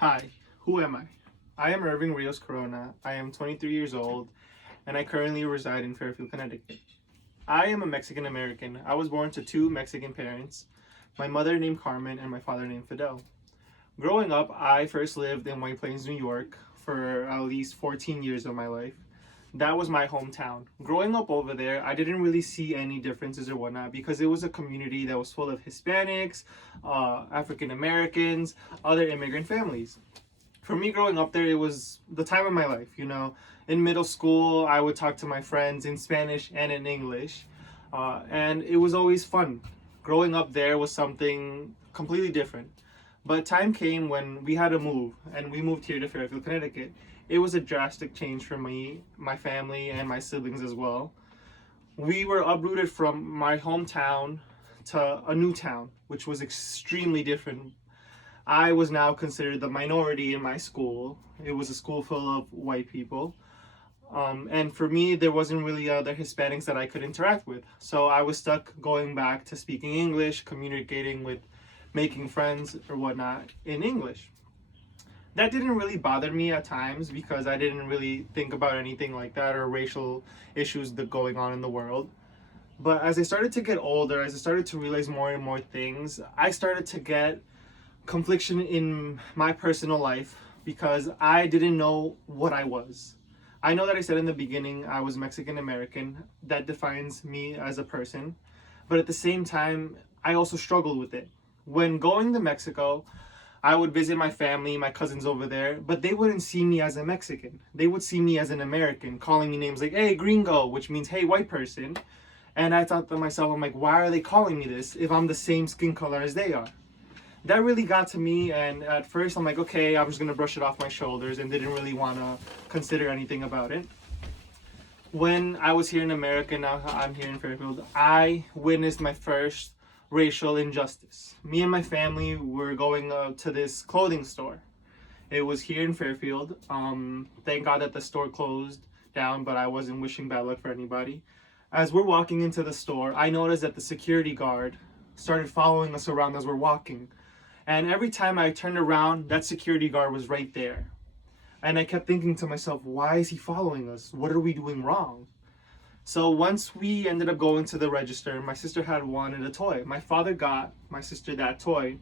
Hi, who am I? I am Irving Rios Corona. I am 23 years old and I currently reside in Fairfield, Connecticut. I am a Mexican American. I was born to two Mexican parents, my mother named Carmen and my father named Fidel. Growing up, I first lived in White Plains, New York for at least 14 years of my life. That was my hometown. Growing up over there, I didn't really see any differences or whatnot because it was a community that was full of Hispanics, African Americans, other immigrant families. For me growing up there, it was the time of my life. In middle school, I would talk to my friends in Spanish and in English, and it was always fun. Growing up there was something completely different. But time came when we had to move, and we moved here to Fairfield, Connecticut. It was a drastic change for me, my family, and my siblings as well. We were uprooted from my hometown to a new town, which was extremely different. I was now considered the minority in my school. It was a school full of white people. And for me, there wasn't really other Hispanics that I could interact with. So I was stuck going back to speaking English, communicating with, making friends or whatnot in English. That didn't really bother me at times because I didn't really think about anything like that or racial issues that going on in the world. But as I started to get older, as I started to realize more and more things, I started to get confliction in my personal life because I didn't know what I was. I know that I said in the beginning I was Mexican American. That defines me as a person. But at the same time, I also struggled with it. When going to Mexico, I would visit my family, my cousins over there, but they wouldn't see me as a Mexican. They would see me as an American, calling me names like, hey, gringo, which means, hey, white person. And I thought to myself, I'm like, why are they calling me this if I'm the same skin color as they are? That really got to me, and at first I'm like, okay, I'm just gonna brush it off my shoulders and didn't really want to consider anything about it. When I was here in America, now I'm here in Fairfield, I witnessed my first racial injustice. Me and my family were going to this clothing store. It was here in Fairfield. Thank God that the store closed down, but I wasn't wishing bad luck for anybody. As we're walking into the store, I noticed that the security guard started following us around as we're walking. And every time I turned around, that security guard was right there. And I kept thinking to myself, why is he following us? What are we doing wrong? So once we ended up going to the register, my sister had wanted a toy. My father got my sister that toy.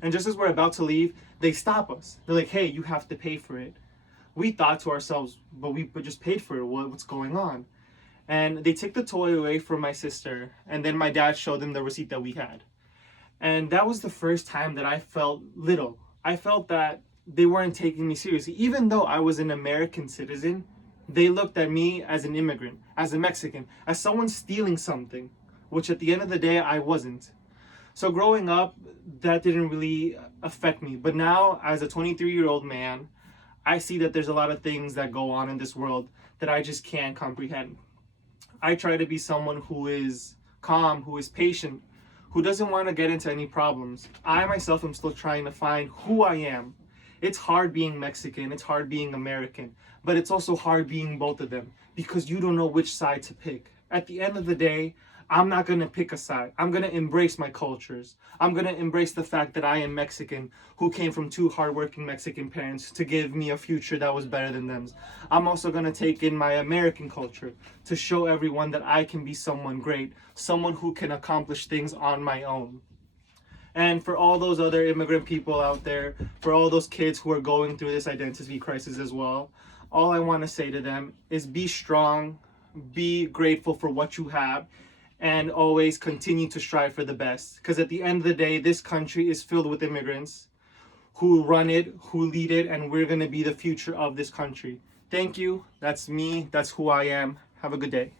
And just as we're about to leave, they stop us. They're like, hey, you have to pay for it. We thought to ourselves, but we just paid for it. What's going on? And they took the toy away from my sister. And then my dad showed them the receipt that we had. And that was the first time that I felt little. I felt that they weren't taking me seriously. Even though I was an American citizen, they looked at me as an immigrant, as a Mexican, as someone stealing something, which at the end of the day, I wasn't. So growing up, that didn't really affect me. But now, as a 23-year-old man, I see that there's a lot of things that go on in this world that I just can't comprehend. I try to be someone who is calm, who is patient, who doesn't want to get into any problems. I myself am still trying to find who I am. It's hard being Mexican, it's hard being American, but it's also hard being both of them because you don't know which side to pick. At the end of the day, I'm not going to pick a side. I'm going to embrace my cultures. I'm going to embrace the fact that I am Mexican, who came from two hardworking Mexican parents to give me a future that was better than them's. I'm also going to take in my American culture to show everyone that I can be someone great, someone who can accomplish things on my own. And for all those other immigrant people out there, for all those kids who are going through this identity crisis as well, all I want to say to them is be strong, be grateful for what you have, and always continue to strive for the best. Because at the end of the day, this country is filled with immigrants who run it, who lead it, and we're going to be the future of this country. Thank you. That's me. That's who I am. Have a good day.